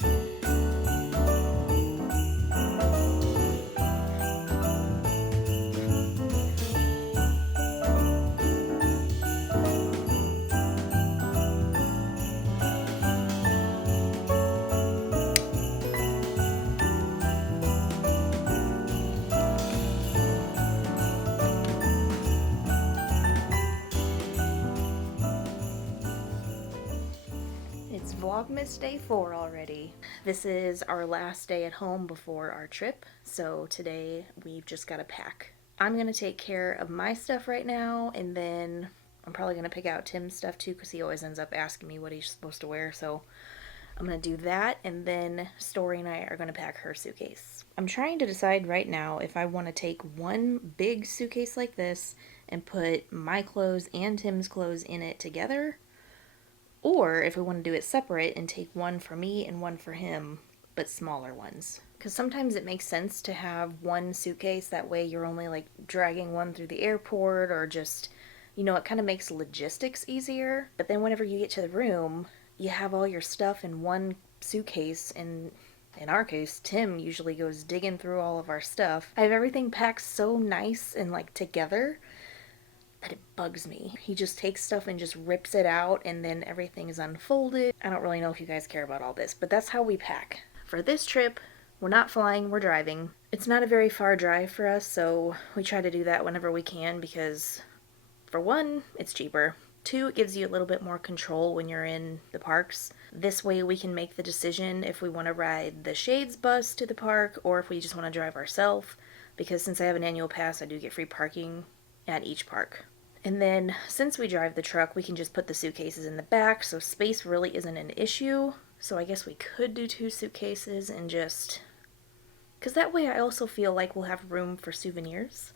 It's Vlogmas day 4 already. This is our last day at home before our trip, so today we've just got to pack. I'm going to take care of my stuff right now, and then I'm probably going to pick out Tim's stuff too, because he always ends up asking me what he's supposed to wear, so I'm going to do that, and then Story and I are going to pack her suitcase. I'm trying to decide right now if I want to take one big suitcase like this and put my clothes and Tim's clothes in it together, or if we want to do it separate and take one for me and one for him, but smaller ones. Because sometimes it makes sense to have one suitcase, that way you're only like dragging one through the airport, or just, you know, it kind of makes logistics easier. But then whenever you get to the room, you have all your stuff in one suitcase, and in our case, Tim usually goes digging through all of our stuff. I have everything packed so nice and like together that it bugs me. He just takes stuff and just rips it out, and then everything is unfolded. I don't really know if you guys care about all this, but that's how we pack. For this trip, we're not flying, we're driving. It's not a very far drive for us, so we try to do that whenever we can because, for one, it's cheaper. Two, it gives you a little bit more control when you're in the parks. This way we can make the decision if we want to ride the Shades bus to the park or if we just want to drive ourselves, because since I have an annual pass, I do get free parking at each park. And then since we drive the truck, we can just put the suitcases in the back, so space really isn't an issue. So I guess we could do 2 suitcases and just, because that way I also feel like we'll have room for souvenirs.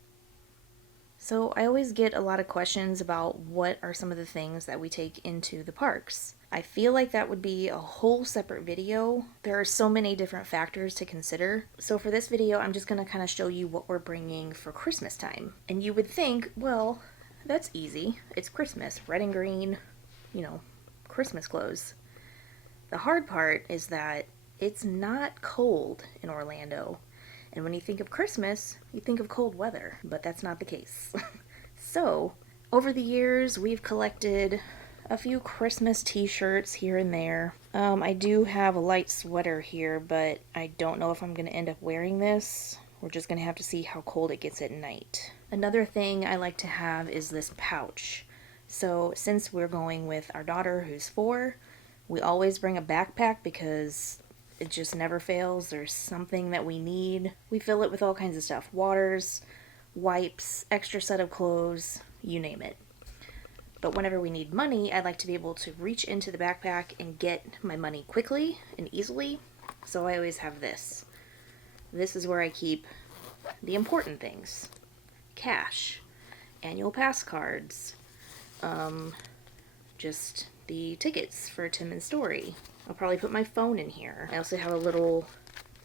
So I always get a lot of questions about what are some of the things that we take into the parks. I feel like that would be a whole separate video. There are so many different factors to consider. So for this video, I'm just going to kind of show you what we're bringing for Christmas time. And you would think, well, that's easy. It's Christmas. Red and green, you know, Christmas clothes. The hard part is that it's not cold in Orlando. And when you think of Christmas, you think of cold weather, but that's not the case. So, over the years, we've collected a few Christmas t-shirts here and there. I do have a light sweater here, but I don't know if I'm going to end up wearing this. We're just going to have to see how cold it gets at night. Another thing I like to have is this pouch. So, since we're going with our daughter who's 4, we always bring a backpack because it just never fails. There's something that we need. We fill it with all kinds of stuff. Waters, wipes, extra set of clothes, you name it. But whenever we need money, I like to be able to reach into the backpack and get my money quickly and easily. So I always have this. This is where I keep the important things. Cash, annual pass cards, just the tickets for Tim and Story. I'll probably put my phone in here. I also have a little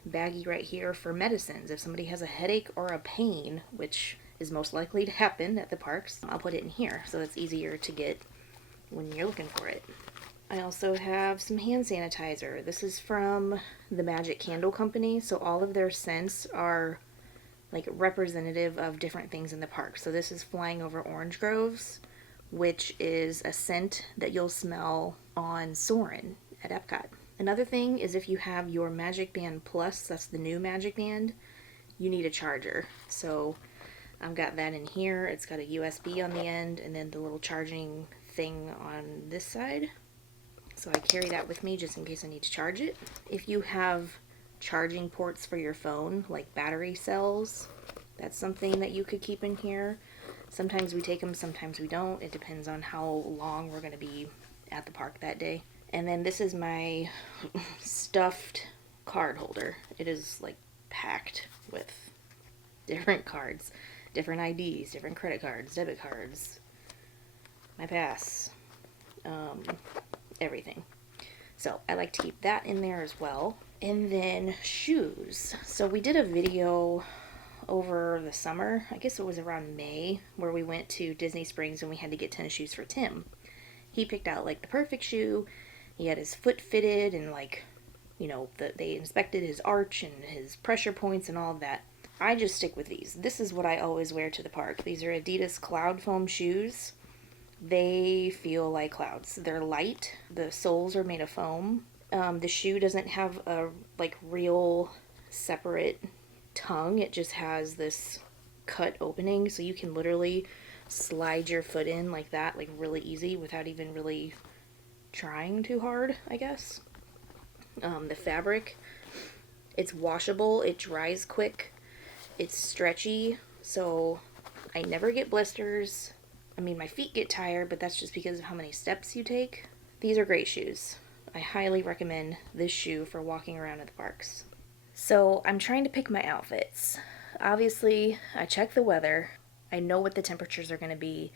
baggie right here for medicines. If somebody has a headache or a pain, which is most likely to happen at the parks, I'll put it in here so it's easier to get when you're looking for it. I also have some hand sanitizer. This is from the Magic Candle Company, so all of their scents are like representative of different things in the park. So this is Flying Over Orange Groves, which is a scent that you'll smell on Soarin' at Epcot. Another thing is if you have your Magic Band Plus, that's the new Magic Band, you need a charger. So I've got that in here. It's got a USB on the end and then the little charging thing on this side. So I carry that with me just in case I need to charge it. If you have charging ports for your phone, like battery cells, that's something that you could keep in here. Sometimes we take them, sometimes we don't. It depends on how long we're going to be at the park that day. And then this is my stuffed card holder. It is like packed with different cards, different IDs, different credit cards, debit cards, my pass, everything. So I like to keep that in there as well. And then shoes. So we did a video over the summer, I guess it was around May, where we went to Disney Springs and we had to get tennis shoes for Tim. He picked out like the perfect shoe. He had his foot fitted and like you know, they inspected his arch and his pressure points and all of that. I just stick with these. This is what I always wear to the park. These are Adidas Cloud Foam shoes. They feel like clouds. They're light. The soles are made of foam. The shoe doesn't have a like real separate tongue. It just has this cut opening, so you can literally slide your foot in like that, like really easy without even really trying too hard, I guess. The fabric, it's washable, it dries quick, it's stretchy, so I never get blisters. I mean, my feet get tired, but that's just because of how many steps you take. These are great shoes. I highly recommend this shoe for walking around at the parks. So I'm trying to pick my outfits. Obviously, I check the weather. I know what the temperatures are going to be.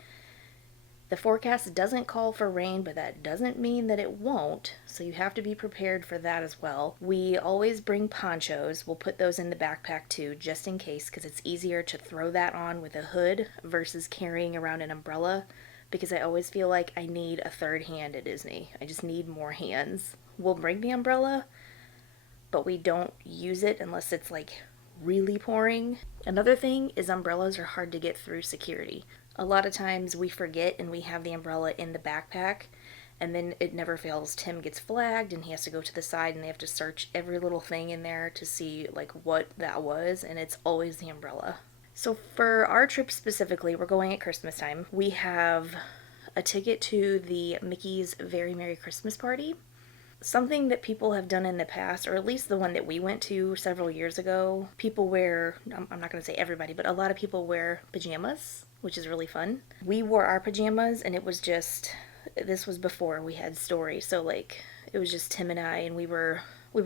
The forecast doesn't call for rain, but that doesn't mean that it won't, so you have to be prepared for that as well. We always bring ponchos. We'll put those in the backpack too, just in case, because it's easier to throw that on with a hood versus carrying around an umbrella, because I always feel like I need a third hand at Disney. I just need more hands. We'll bring the umbrella, but we don't use it unless it's like really pouring. Another thing is umbrellas are hard to get through security. A lot of times we forget and we have the umbrella in the backpack, and then it never fails. Tim gets flagged and he has to go to the side and they have to search every little thing in there to see like what that was, and it's always the umbrella. So for our trip specifically, we're going at Christmas time. We have a ticket to the Mickey's Very Merry Christmas Party. Something that people have done in the past, or at least the one that we went to several years ago, people wear, I'm not going to say everybody, but a lot of people wear pajamas, which is really fun. We wore our pajamas and it was just, this was before we had stories, so like it was just Tim and I, and we were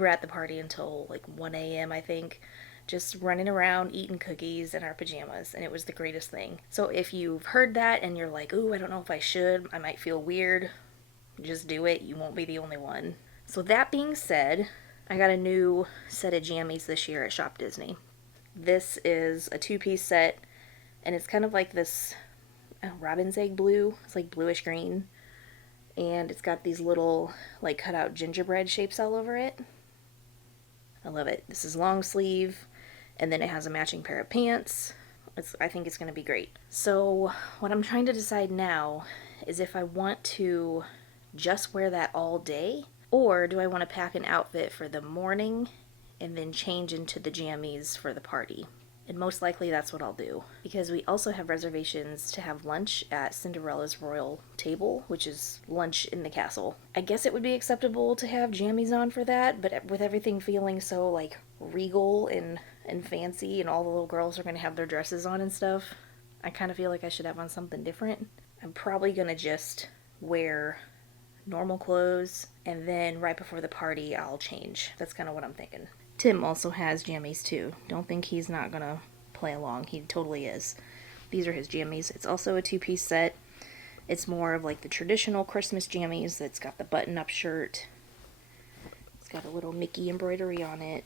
at the party until like 1 a.m. I think, just running around eating cookies in our pajamas, and it was the greatest thing. So if you've heard that and you're like, ooh, I don't know if I should, I might feel weird, just do it. You won't be the only one. So that being said, I got a new set of jammies this year at Shop Disney. This is a two-piece set, and it's kind of like this robin's egg blue. It's like bluish green, and it's got these little like cut out gingerbread shapes all over it. I love it. This is long sleeve, and then it has a matching pair of pants. I think it's going to be great. So what I'm trying to decide now is if I want to just wear that all day, or do I want to pack an outfit for the morning and then change into the jammies for the party? And most likely that's what I'll do, because we also have reservations to have lunch at Cinderella's Royal Table, which is lunch in the castle. I guess it would be acceptable to have jammies on for that, but with everything feeling so like regal and fancy, and all the little girls are going to have their dresses on and stuff, I kind of feel like I should have on something different. I'm probably going to just wear normal clothes, and then right before the party I'll change. That's kind of what I'm thinking. Tim also has jammies too. Don't think he's not gonna play along. He totally is. These are his jammies. It's also a two-piece set. It's more of like the traditional Christmas jammies. It's got the button-up shirt. It's got a little Mickey embroidery on it.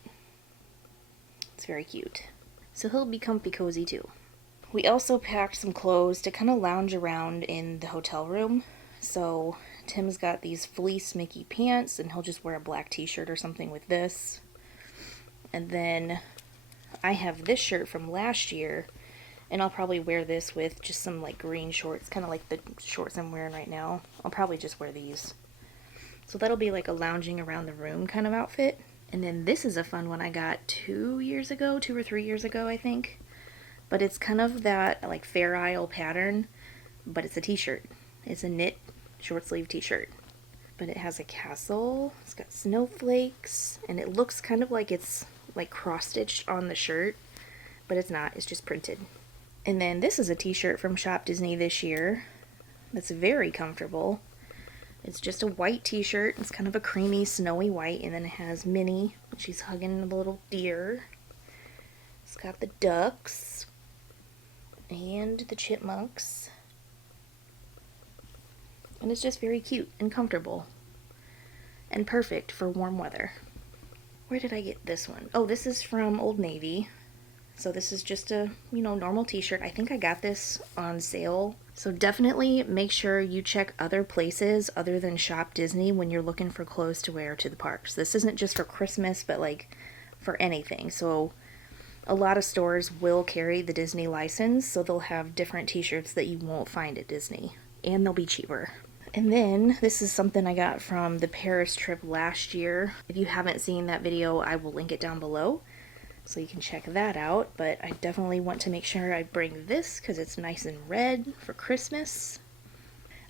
It's very cute. So he'll be comfy cozy too. We also packed some clothes to kind of lounge around in the hotel room. So Tim's got these fleece Mickey pants, and he'll just wear a black t-shirt or something with this. And then I have this shirt from last year, and I'll probably wear this with just some like green shorts, kind of like the shorts I'm wearing right now. I'll probably just wear these. So that'll be like a lounging around the room kind of outfit. And then this is a fun one I got 2 or 3 years ago, I think. But it's kind of that like Fair Isle pattern, but it's a t-shirt. It's a knit short sleeve t-shirt. But it has a castle, it's got snowflakes, and it looks kind of like it's like cross-stitched on the shirt, but it's not, it's just printed. And then this is a t-shirt from Shop Disney this year that's very comfortable. It's just a white t-shirt, it's kind of a creamy, snowy white, and then it has Minnie, she's hugging a little deer. It's got the ducks, and the chipmunks. And it's just very cute and comfortable and perfect for warm weather. Where did I get this one? Oh, this is from Old Navy. So this is just a, normal t-shirt. I think I got this on sale. So definitely make sure you check other places other than Shop Disney when you're looking for clothes to wear to the parks. This isn't just for Christmas, but like for anything. So a lot of stores will carry the Disney license, so they'll have different t-shirts that you won't find at Disney, and they'll be cheaper. And then this is something I got from the Paris trip last year. If you haven't seen that video, I will link it down below so you can check that out. But I definitely want to make sure I bring this because it's nice and red for Christmas.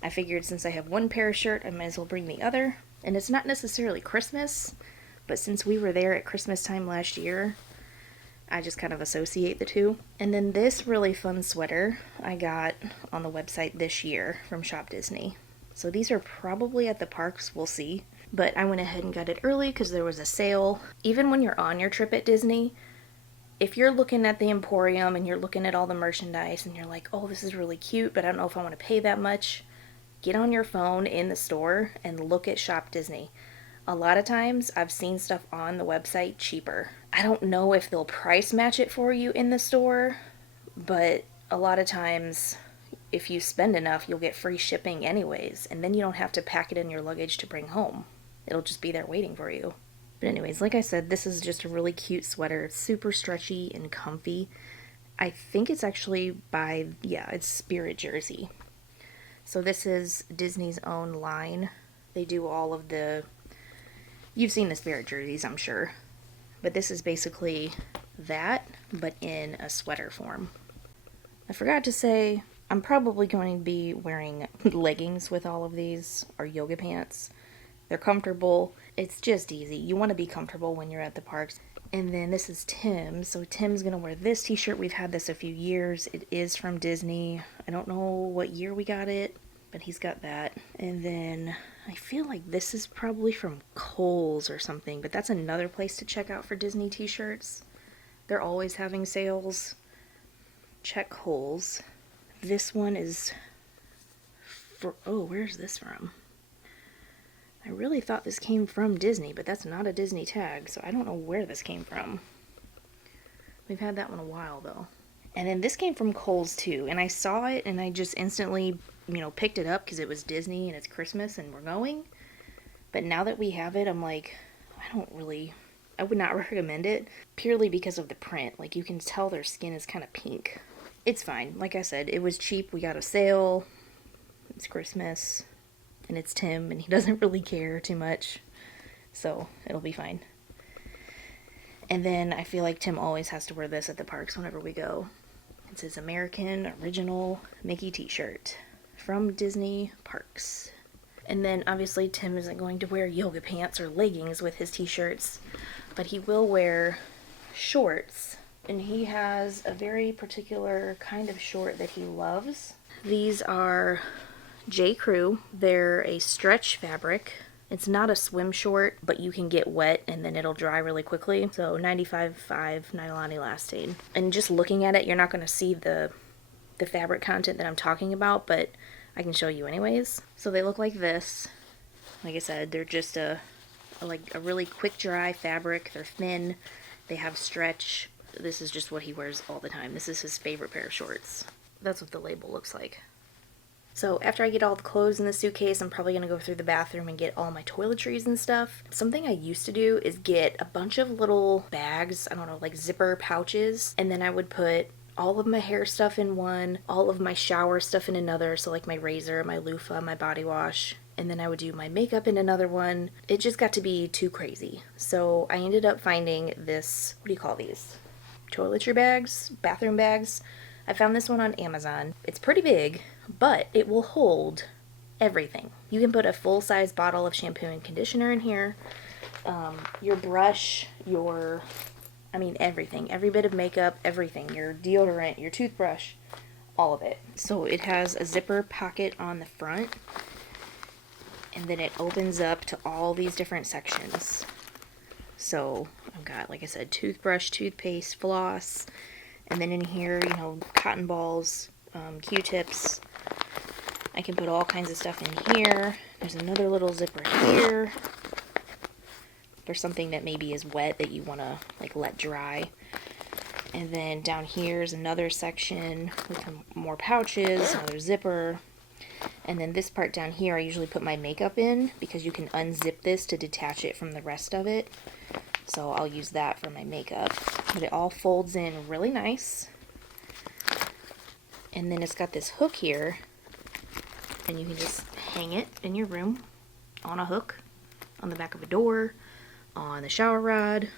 I figured since I have one Paris shirt, I might as well bring the other. And it's not necessarily Christmas, but since we were there at Christmas time last year, I just kind of associate the two. And then this really fun sweater I got on the website this year from Shop Disney. So these are probably at the parks, we'll see. But I went ahead and got it early because there was a sale. Even when you're on your trip at Disney, if you're looking at the Emporium and you're looking at all the merchandise and you're like, oh, this is really cute, but I don't know if I want to pay that much, get on your phone in the store and look at Shop Disney. A lot of times I've seen stuff on the website cheaper. I don't know if they'll price match it for you in the store, but a lot of times if you spend enough, you'll get free shipping anyways, and then you don't have to pack it in your luggage to bring home. It'll just be there waiting for you. But anyways, like I said, this is just a really cute sweater. It's super stretchy and comfy. I think it's actually it's Spirit Jersey. So this is Disney's own line. They do all of you've seen the Spirit jerseys, I'm sure. But this is basically that, but in a sweater form. I forgot to say, I'm probably going to be wearing leggings with all of these, or yoga pants. They're comfortable. It's just easy. You want to be comfortable when you're at the parks. And then this is Tim. So Tim's going to wear this t-shirt. We've had this a few years. It is from Disney. I don't know what year we got it, but he's got that. And then I feel like this is probably from Kohl's or something, but that's another place to check out for Disney t-shirts. They're always having sales. Check Kohl's. This one is where's this from? I really thought this came from Disney, but that's not a Disney tag, so I don't know where this came from. We've had that one a while, though. And then this came from Kohl's, too, and I saw it, and I just instantly, picked it up because it was Disney, and it's Christmas, and we're going. But now that we have it, I'm like, I would not recommend it, purely because of the print. Like, you can tell their skin is kind of pink. It's fine. Like I said, it was cheap. We got a sale. It's Christmas. And it's Tim, and he doesn't really care too much. So, it'll be fine. And then I feel like Tim always has to wear this at the parks whenever we go. It's his American Original Mickey t-shirt from Disney Parks. And then, obviously, Tim isn't going to wear yoga pants or leggings with his t-shirts. But he will wear shorts. And he has a very particular kind of short that he loves. These are J. Crew. They're a stretch fabric. It's not a swim short, but you can get wet and then it'll dry really quickly. So 95.5 nylon elastane. And just looking at it, you're not going to see the fabric content that I'm talking about, but I can show you anyways. So they look like this. Like I said, they're just a really quick dry fabric. They're thin. They have stretch. This is just what he wears all the time. This is his favorite pair of shorts. That's what the label looks like. So after I get all the clothes in the suitcase, I'm probably going to go through the bathroom and get all my toiletries and stuff. Something I used to do is get a bunch of little bags, I don't know, like zipper pouches, and then I would put all of my hair stuff in one, all of my shower stuff in another, so like my razor, my loofah, my body wash, and then I would do my makeup in another one. It just got to be too crazy. So I ended up finding this, what do you call these? Toiletry bags? Bathroom bags? I found this one on Amazon. It's pretty big, but it will hold everything. You can put a full-size bottle of shampoo and conditioner in here, your brush, everything. Every bit of makeup, everything. Your deodorant, your toothbrush, all of it. So it has a zipper pocket on the front, and then it opens up to all these different sections. So I've got, like I said, toothbrush, toothpaste, floss, and then in here, cotton balls, Q-tips. I can put all kinds of stuff in here. There's another little zipper here for something that maybe is wet that you want to let dry. And then down here is another section with more pouches, another zipper. And then this part down here I usually put my makeup in because you can unzip this to detach it from the rest of it. So I'll use that for my makeup. But it all folds in really nice. And then it's got this hook here. And you can just hang it in your room on a hook, on the back of a door, on the shower rod,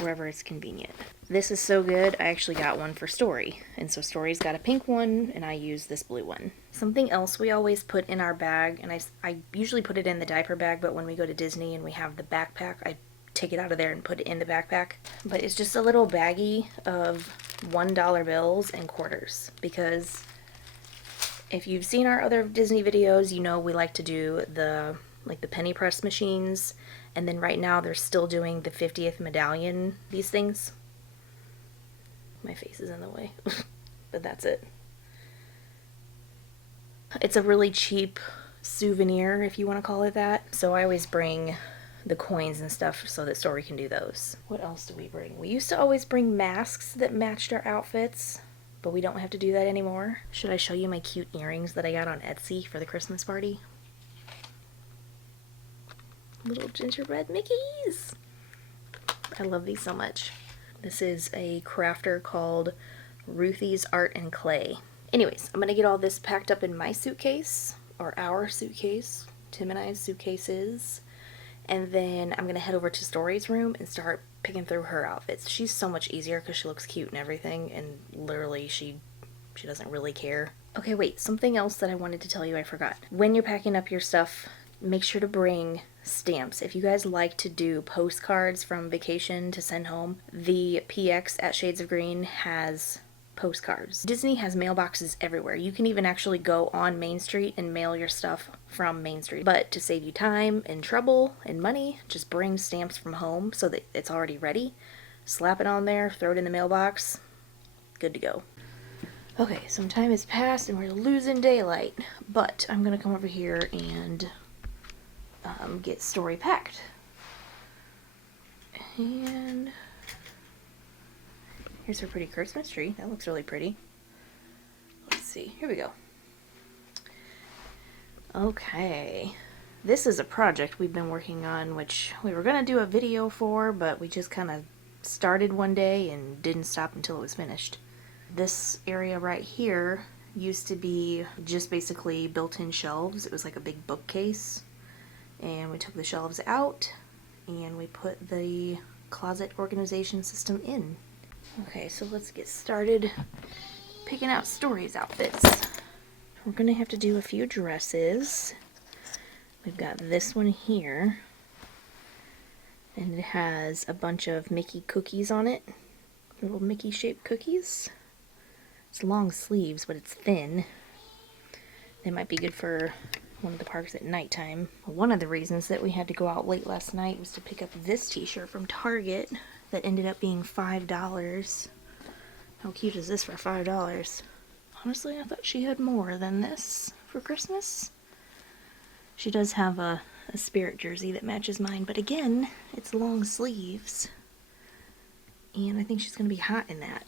wherever it's convenient. This is so good, I actually got one for Story. And so Story's got a pink one, and I use this blue one. Something else we always put in our bag, and I usually put it in the diaper bag, but when we go to Disney and we have the backpack, I take it out of there and put it in the backpack. But it's just a little baggie of $1 bills and quarters, because if you've seen our other Disney videos, you know we like to do the penny press machines, and then right now they're still doing the 50th medallion, these things. My face is in the way, but that's it. It's a really cheap souvenir, if you want to call it that, so I always bring the coins and stuff so that Story can do those. What else do we bring? We used to always bring masks that matched our outfits, but we don't have to do that anymore. Should I show you my cute earrings that I got on Etsy for the Christmas party? Little gingerbread Mickeys! I love these so much. This is a crafter called Ruthie's Art and Clay. Anyways, I'm gonna get all this packed up in my suitcase, or our suitcase, Tim and I's suitcases, and then I'm gonna head over to Story's room and start picking through her outfits. She's so much easier because she looks cute and everything, and literally she doesn't really care. Okay, wait, something else that I wanted to tell you I forgot. When you're packing up your stuff, make sure to bring stamps. If you guys like to do postcards from vacation to send home, the PX at Shades of Green has postcards. Disney has mailboxes everywhere. You can even actually go on Main Street and mail your stuff from Main Street. But to save you time and trouble and money, just bring stamps from home so that it's already ready. Slap it on there, throw it in the mailbox, good to go. Okay, some time has passed and we're losing daylight, but I'm gonna come over here and get Story packed. And here's her pretty Christmas tree. That looks really pretty. Let's see. Here we go. Okay. This is a project we've been working on, which we were going to do a video for, but we just kind of started one day and didn't stop until it was finished. This area right here used to be just basically built-in shelves. It was like a big bookcase. And we took the shelves out and we put the closet organization system in. Okay, so let's get started picking out Story's outfits. We're gonna have to do a few dresses. We've got this one here, and it has a bunch of Mickey cookies on it. Little Mickey shaped cookies. It's long sleeves, but it's thin. They might be good for one of the parks at nighttime. One of the reasons that we had to go out late last night was to pick up this t-shirt from Target that ended up being $5. How cute is this for $5? Honestly, I thought she had more than this for Christmas. She does have a Spirit jersey that matches mine, but again, it's long sleeves. And I think she's going to be hot in that.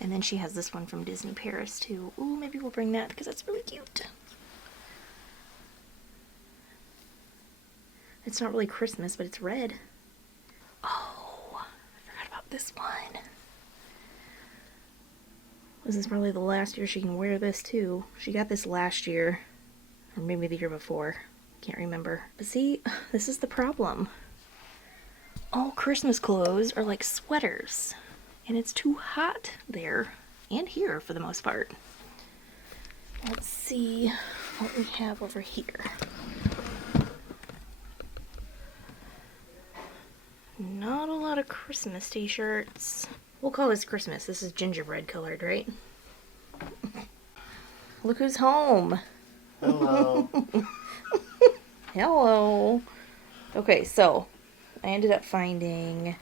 And then she has this one from Disney Paris too. Ooh, maybe we'll bring that because that's really cute. It's not really Christmas, but it's red. Oh, I forgot about this one. This is probably the last year she can wear this too. She got this last year, or maybe the year before. Can't remember. But see, this is the problem. All Christmas clothes are like sweaters. And it's too hot there and here for the most part. Let's see what we have over here. Not a lot of Christmas t-shirts. We'll call this Christmas. This is gingerbread colored, right? Look who's home. Hello. Hello. Okay, so I ended up finding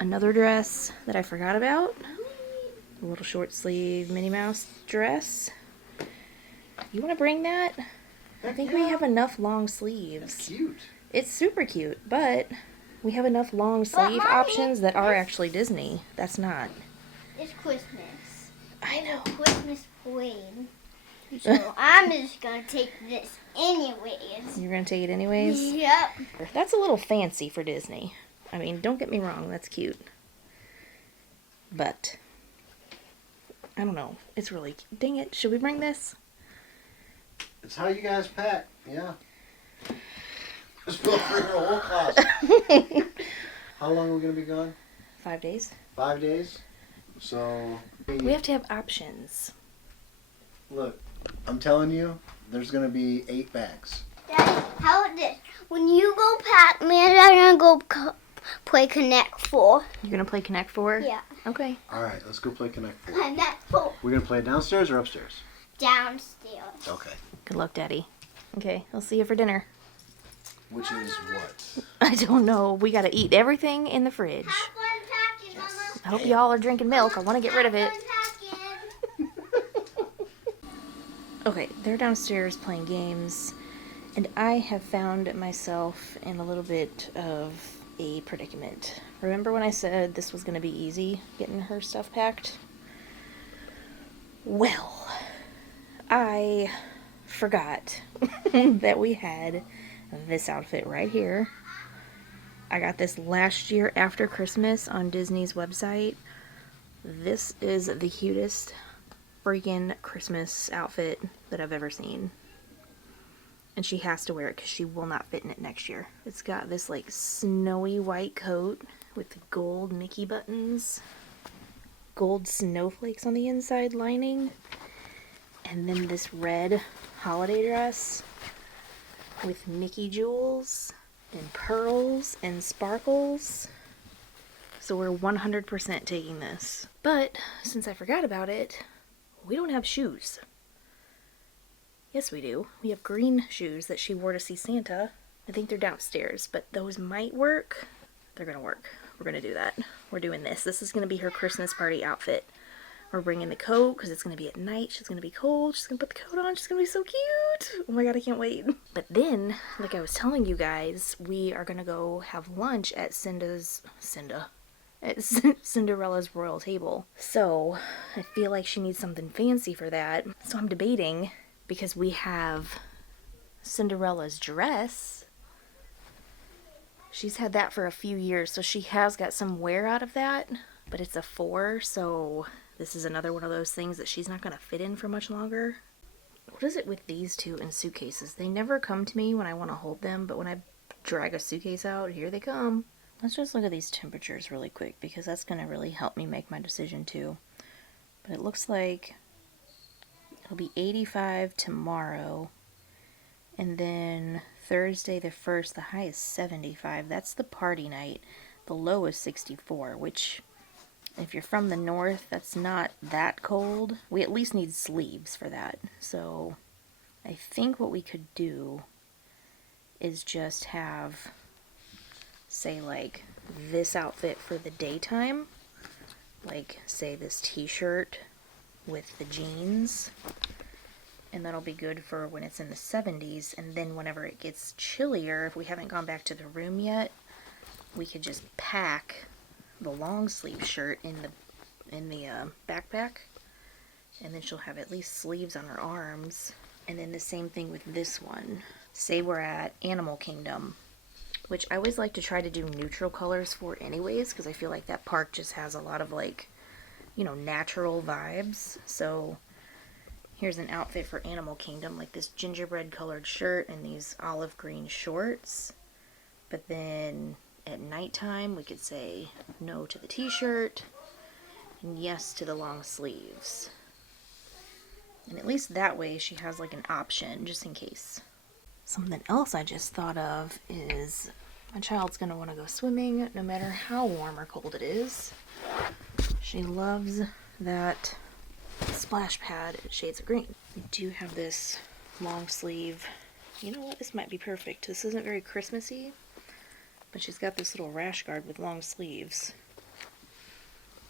another dress that I forgot about. A little short sleeve Minnie Mouse dress. You want to bring that? I think we have enough long sleeves. That's cute. It's super cute, but We have enough long sleeve options that are actually Disney. That's not. It's Christmas. I know. Christmas parade. So I'm just gonna take this anyways. You're gonna take it anyways? Yep. That's a little fancy for Disney. I mean, don't get me wrong, that's cute. But, I don't know. It's really cute. Dang it, should we bring this? It's how you guys pack, yeah. Just fill for your whole closet. How long are we gonna be gone? 5 days. 5 days? So... We have to have options. Look, I'm telling you, there's gonna be 8 bags. Daddy, how about this? When you go pack, me and Dad are gonna go play Connect 4. You're gonna play Connect 4? Yeah. Okay. Alright, let's go play Connect 4. Connect 4. We're gonna play downstairs or upstairs? Downstairs. Okay. Good luck, Daddy. Okay, I'll see you for dinner. Which is what? I don't know. We gotta eat everything in the fridge. Have fun packing, Mama. I hope y'all are drinking milk. I want to get rid of it. Okay, they're downstairs playing games, and I have found myself in a little bit of a predicament. Remember when I said this was going to be easy, getting her stuff packed? Well, I forgot that we had this outfit right here. I got this last year after Christmas on Disney's website. This is the cutest freaking Christmas outfit that I've ever seen. And she has to wear it because she will not fit in it next year. It's got this like snowy white coat with gold Mickey buttons, gold snowflakes on the inside lining, and then this red holiday dress with Mickey jewels and pearls and sparkles. So we're 100% taking this. But since I forgot about it, we don't have shoes. Yes, we do. We have green shoes that she wore to see Santa. I think they're downstairs, but those might work. They're gonna work. We're gonna do that. We're doing this. This is gonna be her Christmas party outfit. We're bringing the coat because it's gonna be at night. She's gonna be cold. She's gonna put the coat on. She's gonna be so cute. Oh my god, I can't wait. But then, like I was telling you guys, we are gonna go have lunch at Cinderella's royal table. So I feel like she needs something fancy for that. So I'm debating, because we have Cinderella's dress. She's had that for a few years, so she has got some wear out of that, but it's a 4, so this is another one of those things that she's not going to fit in for much longer. What is it with these two in suitcases? They never come to me when I want to hold them, but when I drag a suitcase out, here they come. Let's just look at these temperatures really quick, because that's going to really help me make my decision too. But it looks like it'll be 85 tomorrow, and then Thursday the 1st, the high is 75. That's the party night. The low is 64, which, if you're from the north, that's not that cold. We at least need sleeves for that. So I think what we could do is just have, say, like this outfit for the daytime, like say this t-shirt with the jeans, and that'll be good for when it's in the 70s. And then whenever it gets chillier, if we haven't gone back to the room yet, we could just pack the long sleeve shirt in the backpack, and then she'll have at least sleeves on her arms. And then the same thing with this one. Say we're at Animal Kingdom, which I always like to try to do neutral colors for anyways, because I feel like that park just has a lot of, like, you know, natural vibes. So here's an outfit for Animal Kingdom, like this gingerbread colored shirt and these olive green shorts. But then at nighttime we could say no to the t-shirt and yes to the long sleeves. And at least that way she has like an option just in case. Something else I just thought of is my child's going to want to go swimming no matter how warm or cold it is. She loves that splash pad in shades of green. We do have this long sleeve. You know what? This might be perfect. This isn't very Christmassy, but she's got this little rash guard with long sleeves.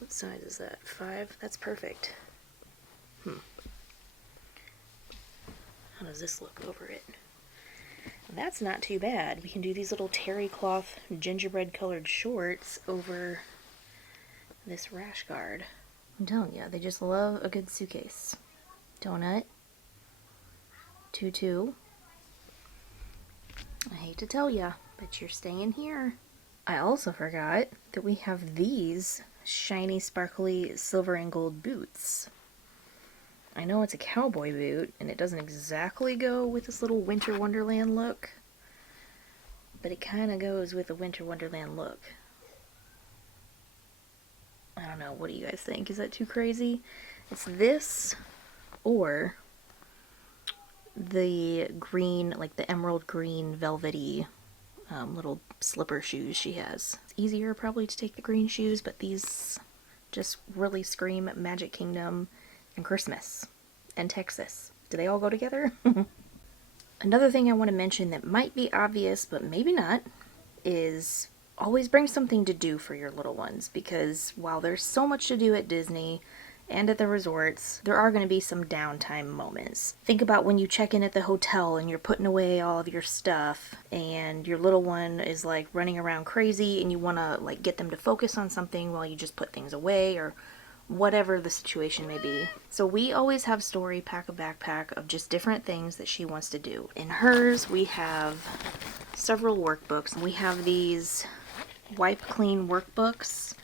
What size is that? 5? That's perfect. How does this look over it? That's not too bad. We can do these little terry cloth gingerbread colored shorts over this rash guard. I'm telling you, they just love a good suitcase. Donut. Tutu. I hate to tell ya, but you're staying here. I also forgot that we have these shiny, sparkly silver and gold boots. I know it's a cowboy boot, and it doesn't exactly go with this little Winter Wonderland look, but it kind of goes with the Winter Wonderland look. I don't know, what do you guys think? Is that too crazy? It's this, or the green, like the emerald green velvety little slipper shoes she has. It's easier probably to take the green shoes, but these just really scream Magic Kingdom and Christmas and Texas. Do they all go together? Another thing I want to mention that might be obvious, but maybe not, is always bring something to do for your little ones, because while there's so much to do at Disney and at the resorts, there are going to be some downtime moments. Think about when you check in at the hotel and you're putting away all of your stuff and your little one is like running around crazy and you want to like get them to focus on something while you just put things away, or whatever the situation may be. So we always have Story pack a backpack of just different things that she wants to do. In hers, we have several workbooks. We have these wipe clean workbooks.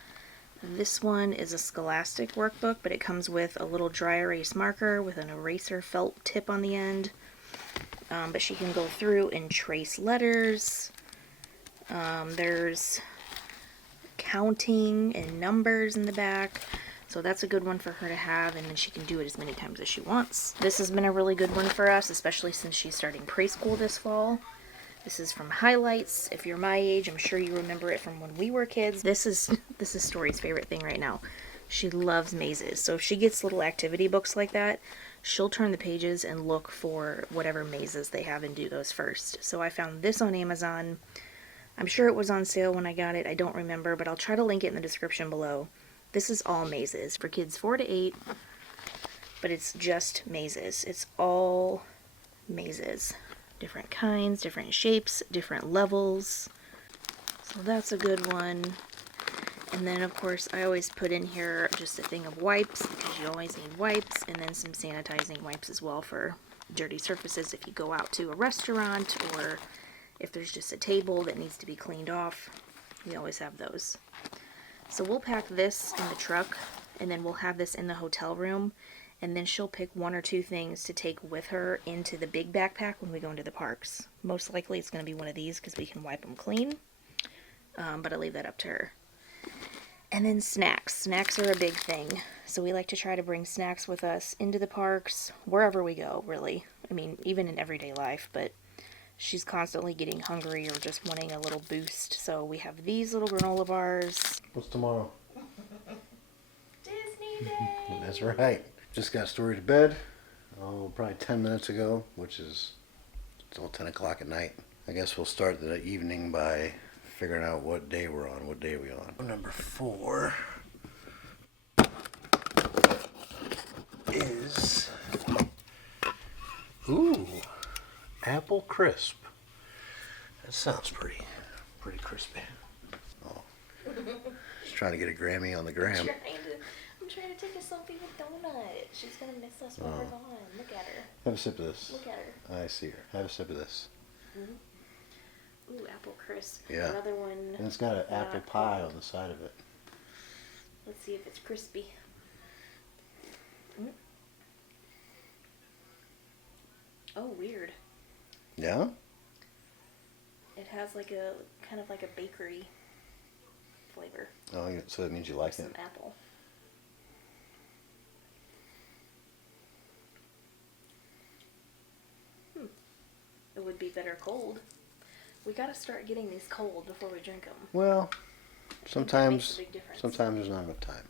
This one is a Scholastic workbook, but it comes with a little dry erase marker with an eraser felt tip on the end. But she can go through and trace letters. There's counting and numbers in the back. So that's a good one for her to have, and then she can do it as many times as she wants. This has been a really good one for us, especially since she's starting preschool this fall. This is from Highlights. If you're my age, I'm sure you remember it from when we were kids. This is Story's favorite thing right now. She loves mazes. So if she gets little activity books like that, she'll turn the pages and look for whatever mazes they have and do those first. So I found this on Amazon. I'm sure it was on sale when I got it. I don't remember, but I'll try to link it in the description below. This is all mazes for kids 4 to 8, but it's just mazes. It's all mazes. Different kinds, different shapes, different levels. So that's a good one. And then, of course, I always put in here just a thing of wipes, because you always need wipes, and then some sanitizing wipes as well for dirty surfaces if you go out to a restaurant, or if there's just a table that needs to be cleaned off. We always have those. So we'll pack this in the truck, and then we'll have this in the hotel room, and then she'll pick 1 or 2 things to take with her into the big backpack when we go into the parks. Most likely it's going to be one of these because we can wipe them clean, but I leave that up to her. And then snacks. Snacks are a big thing, so we like to try to bring snacks with us into the parks, wherever we go, really. I mean, even in everyday life, but she's constantly getting hungry or just wanting a little boost. So we have these little granola bars. What's tomorrow? Disney Day! That's right. Just got Story to bed, probably 10 minutes ago, which is still 10 o'clock at night. I guess we'll start the evening by figuring out what day we're on. What day are we on? Number 4 is, ooh, apple crisp. That sounds pretty crispy. Oh, just trying to get a Grammy on the gram. I'm trying to take a selfie with Donut. She's gonna miss us while we're gone. Look at her. Have a sip of this. Look at her. I see her. Have a sip of this. Mm-hmm. Ooh, apple crisp. Yeah. Another one. And it's got an apple pie on the side of it. Let's see if it's crispy. Mm. Oh, weird. Yeah? It has like a kind of like a bakery flavor. Oh, so that means you like Some it. apple. It would be better cold. We gotta start getting these cold before we drink them. Well, sometimes Big difference. sometimes there's not enough time.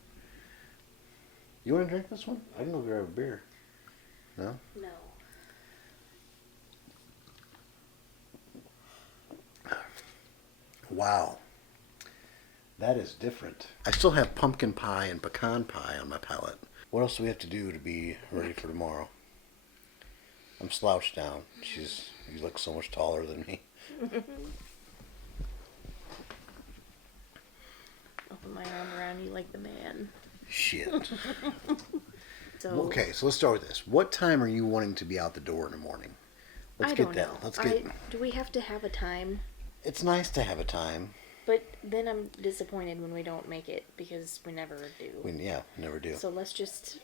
You want to drink this one? I can go grab a beer. No? No. Wow. That is different. I still have pumpkin pie and pecan pie on my palate. What else do we have to do to be ready for tomorrow? I'm slouched down. You look so much taller than me. I'll put my arm around you like the man. Shit. So Okay, so let's start with this. What time are you wanting to be out the door in the morning? Let's I get don't that. know. Let's get. Do we have to have a time? It's nice to have a time. But then I'm disappointed when we don't make it because we never do. Never do. So let's just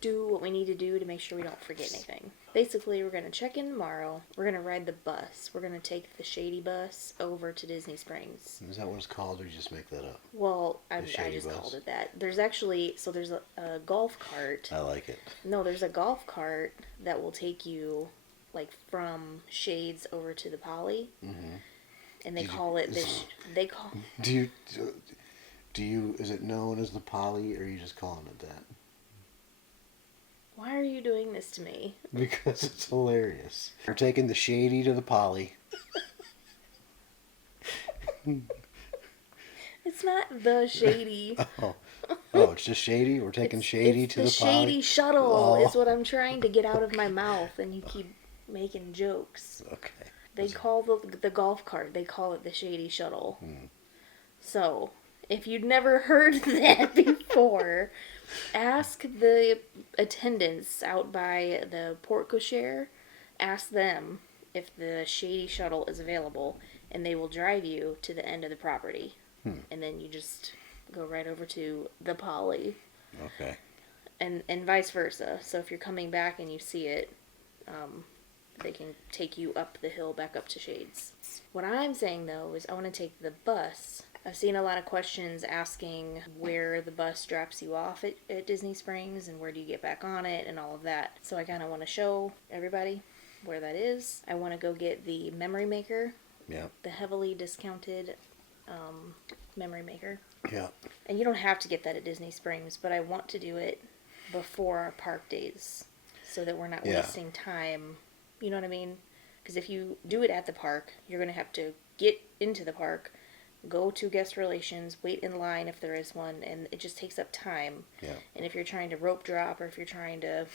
do what we need to do to make sure we don't forget anything. Basically, we're going to check in tomorrow. We're going to ride the bus. We're going to take the Shady bus over to Disney Springs. Is that what it's called, or you just make that up? Well, I Shady just bus? called it that. There's actually, so there's a golf cart. I like it. No, there's a golf cart that will take you, like, from Shades over to the Poly. Mm-hmm. And they call it this. They call. Do you? Is it known as the Poly, or are you just calling it that? Why are you doing this to me? Because it's hilarious. We're taking the Shady to the Poly. It's not the Shady. Oh, it's just Shady. We're taking Shady it's to the Poly. Shady shuttle Oh. is what I'm trying to get out of my mouth, and you keep making jokes. Okay. They call the golf cart. They call it the Shady shuttle. So, if you'd never heard that before, ask the attendants out by the porte cochere. Ask them if the Shady shuttle is available, and they will drive you to the end of the property. And then you just go right over to the Poly. Okay. And vice versa. So if you're coming back and you see it, they can take you up the hill back up to Shades. What I'm saying, though, is I want to take the bus. I've seen a lot of questions asking where the bus drops you off at Disney Springs and where do you get back on it and all of that. So I kind of want to show everybody where that is. I want to go get the Memory Maker. Yeah. The heavily discounted Memory Maker. Yeah. And you don't have to get that at Disney Springs, but I want to do it before our park days so that we're not wasting time. You know what I mean? Because if you do it at the park, you're going to have to get into the park, go to guest relations, wait in line if there is one, and it just takes up time. Yeah. And if you're trying to rope drop or if you're trying to,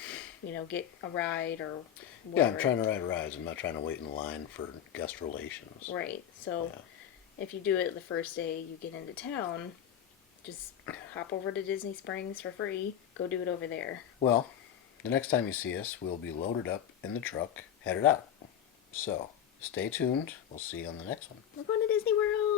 get a ride or whatever. Yeah, I'm trying to ride rides. I'm not trying to wait in line for guest relations. Right. So if you do it the first day you get into town, just hop over to Disney Springs for free. Go do it over there. Well, the next time you see us, we'll be loaded up in the truck, headed out. So, stay tuned. We'll see you on the next one. We're going to Disney World.